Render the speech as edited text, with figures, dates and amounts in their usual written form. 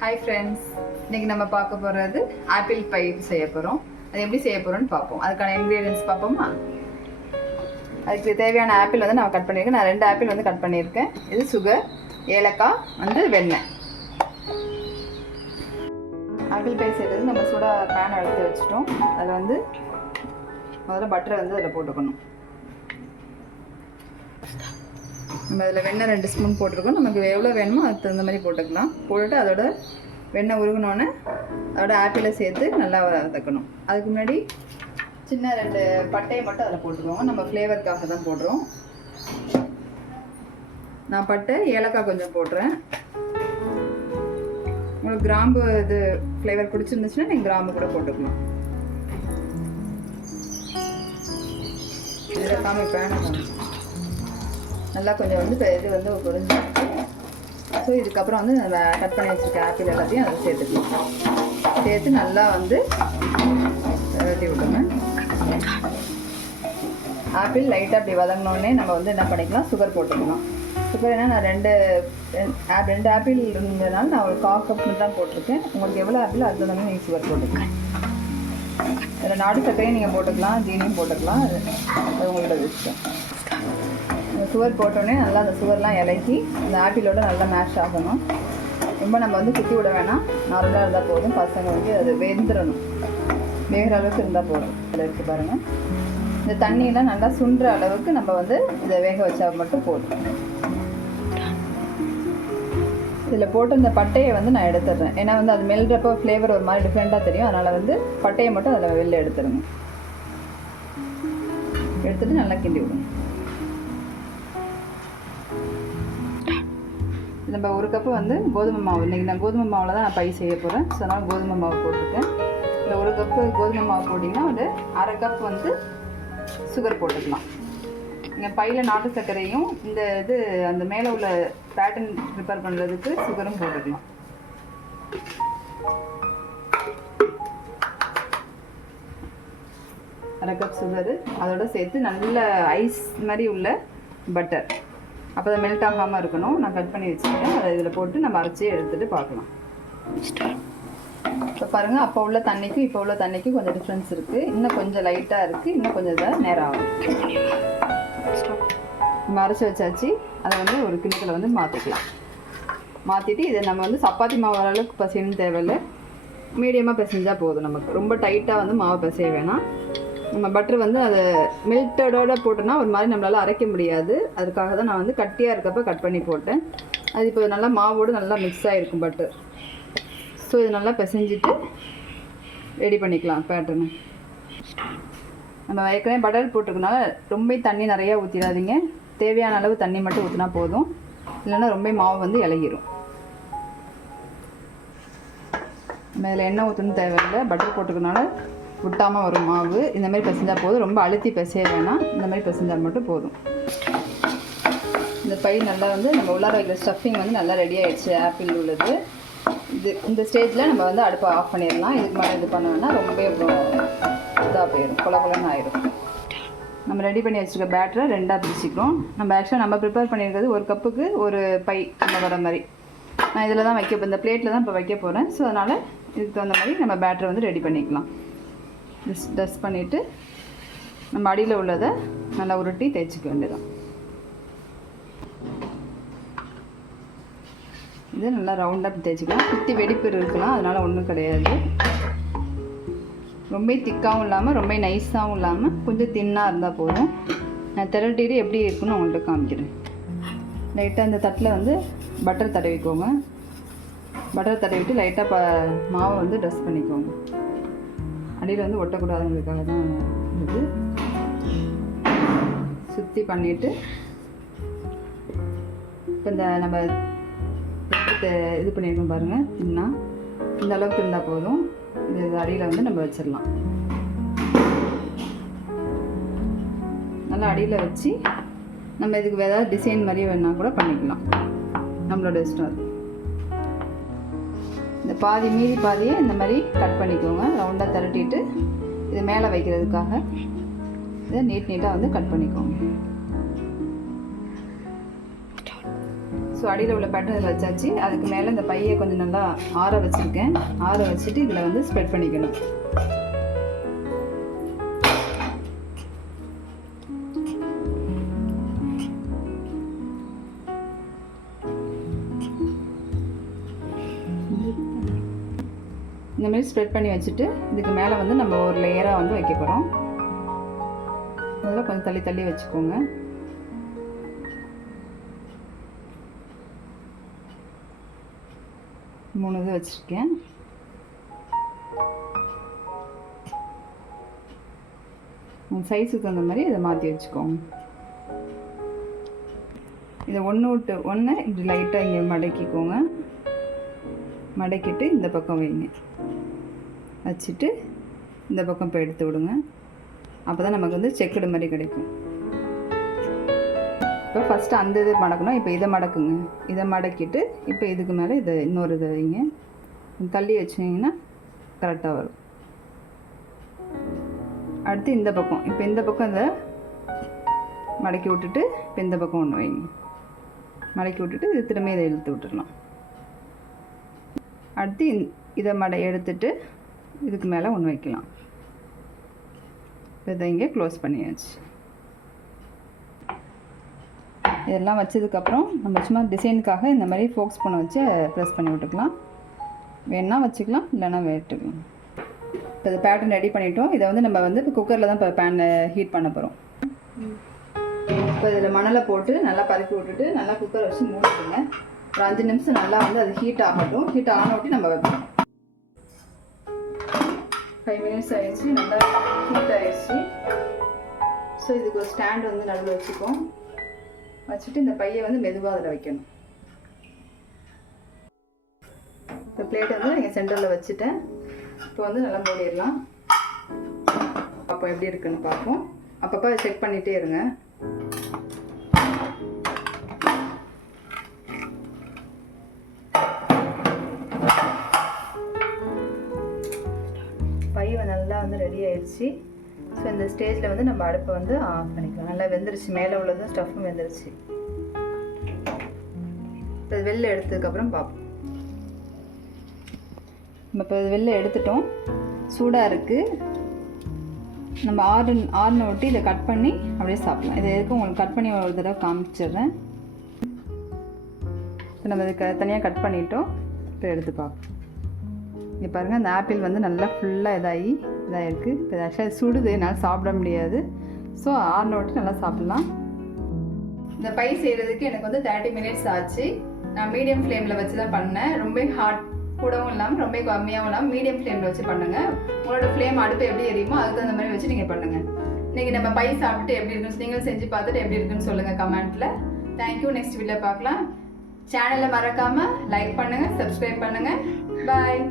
Hi friends, இன்றைக்கி நம்ம பார்க்க போகிறது ஆப்பிள் பை செய்ய போகிறோம். அது எப்படி செய்ய போகிறோன்னு பார்ப்போம். அதுக்கான இன்க்ரீடியன்ஸ் பார்ப்போமா? அதுக்கு தேவையான ஆப்பிள் வந்து நான் கட் பண்ணியிருக்கேன். நான் 2 ஆப்பிள் வந்து கட் பண்ணியிருக்கேன். இது சுகர், ஏலக்காய் வந்து வெண்ணெய். ஆப்பிள் பை செய்கிறது நம்ம சூடாக பேன் எடுத்து வச்சுட்டோம். அதில் வந்து முதல்ல பட்டரை வந்து அதில் போட்டுக்கணும். நம்ம அதில் வெண்ணெய் 2 ஸ்பூன் போட்டிருக்கோம். நமக்கு எவ்வளோ வேணுமோ அதுக்கு தகுந்த மாதிரி போட்டுக்கலாம். போட்டுட்டு அதோட வெண்ணெய் உருகினோன்னே அதோட ஆப்பிளை சேர்த்து நல்லா வதக்கணும். அதுக்கு முன்னாடி சின்ன 2 பட்டையை மட்டும் அதில் போட்டுக்கோங்க. நம்ம ஃப்ளேவருக்காக தான் போடுறோம். நான் பட்டை, ஏலக்காய் கொஞ்சம் போடுறேன். உங்களுக்கு கிராம்பு இது ஃப்ளேவர் பிடிச்சிருந்துச்சுன்னா நீங்கள் கிராம்பு கூட போட்டுக்கலாம். இதில் காமிப்பேன். நல்லா கொஞ்சம் வந்து இது வந்து பொரிஞ்சு. ஸோ இதுக்கப்புறம் வந்து நம்ம கட் பண்ணி வச்சுருக்க ஆப்பிள் எல்லாத்தையும் அதை சேர்த்துக்கலாம். சேர்த்து நல்லா வந்து விரட்டி விட்டுங்க. ஆப்பிள் லைட்டாக அப்படி வதங்கினோடனே நம்ம வந்து என்ன பண்ணிக்கலாம், சுகர் போட்டுக்கலாம். சுகர் ஏன்னா நான் 2 ஆப்பிள் இருந்ததுனால நான் ஒரு 1/4 கப் தான் போட்டிருக்கேன். உங்களுக்கு எவ்வளோ ஆப்பிள் அது தகுந்த நீங்கள் சுகர் போட்டுக்கலாம். அதில் நாட்டு சர்க்கரையும் நீங்கள் போட்டுக்கலாம், ஜீனியும் போட்டுக்கலாம். அது உங்களோட இஷ்டம். சுகர் போட்டோடனே நல்லா அந்த சுகர்லாம் இலக்கி அந்த ஆப்பிளோட நல்லா மேஷ் ஆகணும். ரொம்ப நம்ம வந்து குத்தி விட வேணாம், நார்மலாக இருந்தால் போதும். பசங்க வந்து அது வெந்துடணும், வேகிற அளவுக்கு இருந்தால் போதும். இதில் எடுத்து பாருங்கள். இந்த தண்ணியெலாம் நல்லா சுண்டுற அளவுக்கு நம்ம வந்து இதை வேக வச்சா மட்டும் போதும். இதில் போட்டு இந்த பட்டையை வந்து நான் எடுத்துடுறேன். ஏன்னா வந்து அது மெல்றப்போ ஃப்ளேவர் ஒரு மாதிரி டிஃப்ரெண்ட்டாக தெரியும். அதனால் வந்து பட்டையை மட்டும் அதில் வெளில எடுத்துடுங்க. எடுத்துகிட்டு நல்லா கிண்டி விடுங்க. நம்ம 1 கப்பு வந்து கோதுமை மாவு, இன்றைக்கி நான் கோதுமை மாவில் தான் நான் பை செய்ய போகிறேன். ஸோ அதனால் கோதுமை மாவு போட்டிருக்கேன். இல்லை 1 கப்பு கோதுமை மாவு போட்டிங்கன்னா ஒரு 1/2 கப் வந்து சுகர் போட்டுக்கலாம். நீங்கள் பையில் நாட்டு சர்க்கரையும் இந்த இது அந்த மேலே உள்ள பேட்டர்ன் ப்ரிப்பேர் பண்ணுறதுக்கு சுகரும் போட்டுக்கலாம். அரை கப் சுகரு அதோட சேர்த்து நல்ல ஐஸ் மாதிரி உள்ள பட்டர். அப்போ அதை மெல்ட் ஆகாமல் இருக்கணும். நான் கட் பண்ணி வச்சுருக்கேன். அதை இதில் போட்டு நம்ம அரைச்சி எடுத்துகிட்டு பார்க்கலாம். இப்போ பாருங்கள், அப்போ உள்ள தண்ணிக்கும் இப்போ உள்ள தண்ணிக்கும் கொஞ்சம் டிஃப்ரென்ஸ் இருக்குது. இன்னும் கொஞ்சம் லைட்டாக இருக்குது. இன்னும் கொஞ்சம் இதாக நேரம் ஆகும். நம்ம அரைச்சி வச்சாச்சு. அதை வந்து ஒரு கிண்ணத்தில் வந்து மாற்றிக்கலாம். மாற்றிட்டு இதை நம்ம வந்து சப்பாத்தி மாவு அளவுக்கு பசையணும் தேவையில்லை. மீடியமாக பிசைஞ்சால் போதும். நமக்கு ரொம்ப டைட்டாக வந்து மாவு பிசைய வேணாம். நம்ம பட்டர் வந்து அதை மெல்ட்டடோடு போட்டோன்னா ஒரு மாதிரி நம்மளால் அரைக்க முடியாது. அதுக்காக தான் நான் வந்து கட்டியாக இருக்கப்போ கட் பண்ணி போட்டேன். அது இப்போ நல்லா மாவோடு நல்லா மிக்ஸ் ஆகிருக்கும் பட்டர். ஸோ இது நல்லா பிசைஞ்சிட்டு ரெடி பண்ணிக்கலாம் பேட்டர்னு. நம்ம ஏற்கனவே பட்டர் போட்டிருக்கனால ரொம்ப தண்ணி நிறையா ஊற்றிடாதீங்க. தேவையான அளவு தண்ணி மட்டும் ஊற்றினா போதும். இல்லைன்னா ரொம்ப மாவு வந்து இலகிரும். நம்ம இதில் எண்ணெய் ஊற்றணும் தேவையில்லை. பட்டர் போட்டிருக்கனால விட்டாமல் வரும் மாவு. இந்தமாதிரி பிசைஞ்சால் போதும். ரொம்ப அழுத்தி பிசைய வேணாம். இந்தமாதிரி பிசைஞ்சால் மட்டும் போதும். இந்த பை நல்லா வந்து நம்ம உள்ளார வைக்கிற ஸ்டஃபிங் வந்து நல்லா ரெடி ஆகிடுச்சு. ஆப்பிள் உள்ளது. இந்த ஸ்டேஜில் நம்ம வந்து அடுப்பை ஆஃப் பண்ணிடலாம். இதுக்கு மேலே இது பண்ணோன்னா ரொம்ப இதாக போயிடும், கொலன்னு ஆயிடும். நம்ம ரெடி பண்ணி வச்சுருக்க பேட்டரை 2ஆக பிரிச்சுக்கிறோம். நம்ம ஆக்சுவலாக நம்ம ப்ரிப்பேர் பண்ணியிருக்கிறது 1 கப்புக்கு ஒரு பை நம்ம வர மாதிரி. நான் இதில் தான் இந்த பிளேட்டில் தான் இப்போ வைக்க போகிறேன். ஸோ அதனால் இதுக்கு தகுந்த மாதிரி நம்ம பேட்டரை வந்து ரெடி பண்ணிக்கலாம். டஸ்ட் பண்ணிவிட்டு நம்ம அடியில் உள்ளதை நல்லா உருட்டி தேய்ச்சிக்க வேண்டியதான். இது நல்லா ரவுண்டாக தேய்ச்சிக்கலாம். குத்தி வெடிப்பு இருக்கலாம், அதனால் ஒன்றும் கிடையாது. ரொம்ப திக்காகவும் இல்லாமல் ரொம்ப நைஸாகவும் இல்லாமல் கொஞ்சம் தின்னாக இருந்தால் போதும். நான் திரட்டிட்டு எப்படி இருக்குன்னு உங்கள்கிட்ட காமிக்கிறேன். லைட்டாக அந்த தட்டில் வந்து பட்டர் தடவிக்கோங்க. பட்டர் தடவிட்டு லைட்டாக மாவை வந்து டஸ்ட் பண்ணிக்கோங்க. அடியில் வந்து ஒட்டக்கூடாதுங்கிறதுக்காக தான் இது சுற்றி பண்ணிவிட்டு இப்போ இந்த நம்ம இது பண்ணியிருக்கோம் பாருங்கள். இன்னும் இந்த அளவுக்கு இருந்தால் போதும். இது அடியில் வந்து நம்ம வச்சிடலாம். நல்லா அடியில் வச்சு நம்ம இதுக்கு ஏதாவது டிசைன் மாதிரி வேணால் கூட பண்ணிக்கலாம். நம்மளோட இஷ்டம். இந்த பாதி மீதி பாதியை இந்த மாதிரி கட் பண்ணிக்கோங்க. ரவுண்டாக திரட்டிட்டு இது மேலே வைக்கிறதுக்காக இதை நீட்டாக வந்து கட் பண்ணிக்கோங்க. ஸோ அடியில் உள்ள பேட்டர்ன் இதில் வச்சாச்சு. அதுக்கு மேலே இந்த பையை கொஞ்சம் நல்லா ஆற வச்சுருக்கேன். ஆற வச்சுட்டு இதில் வந்து ஸ்ப்ரெட் பண்ணிக்கணும். இந்த மாதிரி ஸ்ப்ரெட் பண்ணி வச்சுட்டு இதுக்கு மேலே வந்து நம்ம ஒரு லேயராக வந்து வைக்க போகிறோம். அதில் கொஞ்சம் தள்ளி தள்ளி வச்சுக்கோங்க. மூணு இது வச்சுருக்கேன். சைஸுக்கு தகுந்த மாதிரி இதை மாற்றி வச்சுக்கோங்க. இதை ஒன்று விட்டு ஒன்று இப்படி லைட்டாக இங்கே மடக்கிக்கோங்க. மடக்கிட்டு இந்த பக்கம் வைங்க. வச்சுட்டு இந்த பக்கம் இப்போ எடுத்து விடுங்க. அப்போ தான் நமக்கு வந்து செக்குடு மாதிரி கிடைக்கும். இப்போ ஃபஸ்ட்டு அந்த இது மடக்கணும். இப்போ இதை மடக்குங்க. இதை மடக்கிட்டு இப்போ இதுக்கு மேலே இதை இன்னொரு இதை வைங்க. தள்ளி வச்சிங்கன்னா கரெக்டாக வரும். அடுத்து இந்த பக்கம் இப்போ இந்த பக்கம் இதை மடக்கி விட்டுட்டு இப்போ இந்த பக்கம் ஒன்று வைங்க. மடக்கி விட்டுட்டு இது திரும்ப இதை இழுத்து விட்டுடலாம். அடுத்து இதை எடுத்துட்டு இதுக்கு மேலே ஒன்று வைக்கலாம். இதை இங்கே க்ளோஸ் பண்ணியாச்சு. இதெல்லாம் வச்சதுக்கப்புறம் நம்ம சும்மா டிசைனுக்காக இந்த மாதிரி ஃபோக்ஸ் ஸ்பூனை வச்சு ப்ரெஸ் பண்ணி விட்டுக்கலாம். வேணா வச்சுக்கலாம், இல்லைன்னா விட்டுக்கலாம். இப்போ இது பேட்டர்ன் ரெடி பண்ணிட்டோம். இதை வந்து நம்ம வந்து இப்போ குக்கரில் தான் இப்போ பேனை ஹீட் பண்ண போகிறோம். இப்போ இதில் மணலை போட்டு நல்லா பரப்பி விட்டுட்டு நல்லா குக்கரை வச்சு மூடிடுங்க. ஒரு 5 நிமிஷம் நல்லா வந்து அது ஹீட் ஆகட்டும். ஹீட் ஆன விட்டு நம்ம வைப்போம். 5 மினிட்ஸ் ஆயிடுச்சு. நல்லா ஹீட் ஆயிடுச்சு. ஸோ இதுக்கு ஒரு ஸ்டாண்ட் வந்து நடுவில் வச்சுப்போம். வச்சுட்டு இந்த பையை வந்து மெதுவாக அதில் வைக்கணும். இப்போ பிளேட்டை வந்து நீங்கள் சென்டரில் வச்சுட்டேன். இப்போ வந்து நல்லா மூடிடலாம். அப்போ எப்படி இருக்குன்னு பார்ப்போம். அப்பப்போ செக் பண்ணிகிட்டே இருங்க. பையை நல்லா வந்து ரெடி ஆயிடுச்சு. ஸோ இந்த ஸ்டேஜில் வந்து நம்ம அடுப்பை வந்து ஆஃப் பண்ணிக்கலாம். நல்லா வெந்துருச்சு. மேலே உள்ளதும் ஸ்டஃப்பும் வெந்துருச்சு. இப்போ இது வெளில எடுத்ததுக்கப்புறம் பார்ப்போம். நம்ம இப்போ இது வெளில எடுத்துட்டோம். சூடாக இருக்குது. நம்ம ஆறுன ஒட்டி இதை கட் பண்ணி அப்படியே சாப்பிடலாம். இதை எதுக்கு உங்களுக்கு கட் பண்ணி ஒரு தடவை காமிச்சிடுறேன். இப்போ நம்ம இதுக்கு தனியாக கட் பண்ணிட்டோம். இப்போ எடுத்து பார்ப்போம். இங்கே பாருங்கள், அந்த ஆப்பிள் வந்து நல்லா ஃபுல்லாக இதாகிருக்கு. இப்போ ஆக்சுவலாக சுடுது, என்னால் சாப்பிட முடியாது. ஸோ ஆறுன விட்டு நல்லா சாப்பிட்லாம். இந்த பை செய்கிறதுக்கு எனக்கு வந்து 30 மினிட்ஸ் ஆச்சு. நான் மீடியம் ஃப்ளேமில் வச்சு தான் பண்ணேன். ரொம்ப ஹாட் கூடவும் இல்லாமல் ரொம்ப கம்மியாகவும் இல்லாமல் மீடியம் ஃப்ளேமில் வச்சு பண்ணுங்கள். உங்களோட ஃப்ளேம் அடுப்பு எப்படி எரியுமோ அதுக்கு தகுந்த மாதிரி வச்சு நீங்கள் பண்ணுங்கள். இன்றைக்கி நம்ம பை சாப்பிட்டு எப்படி இருக்குன்னு நீங்களும் செஞ்சு பார்த்துட்டு எப்படி இருக்குன்னு சொல்லுங்கள் கமெண்ட்டில். தேங்க்யூ. நெக்ஸ்ட் வீடியோ பார்க்கலாம். சேனலை மறக்காமல் லைக் பண்ணுங்கள், சப்ஸ்கிரைப் பண்ணுங்கள். பாய்.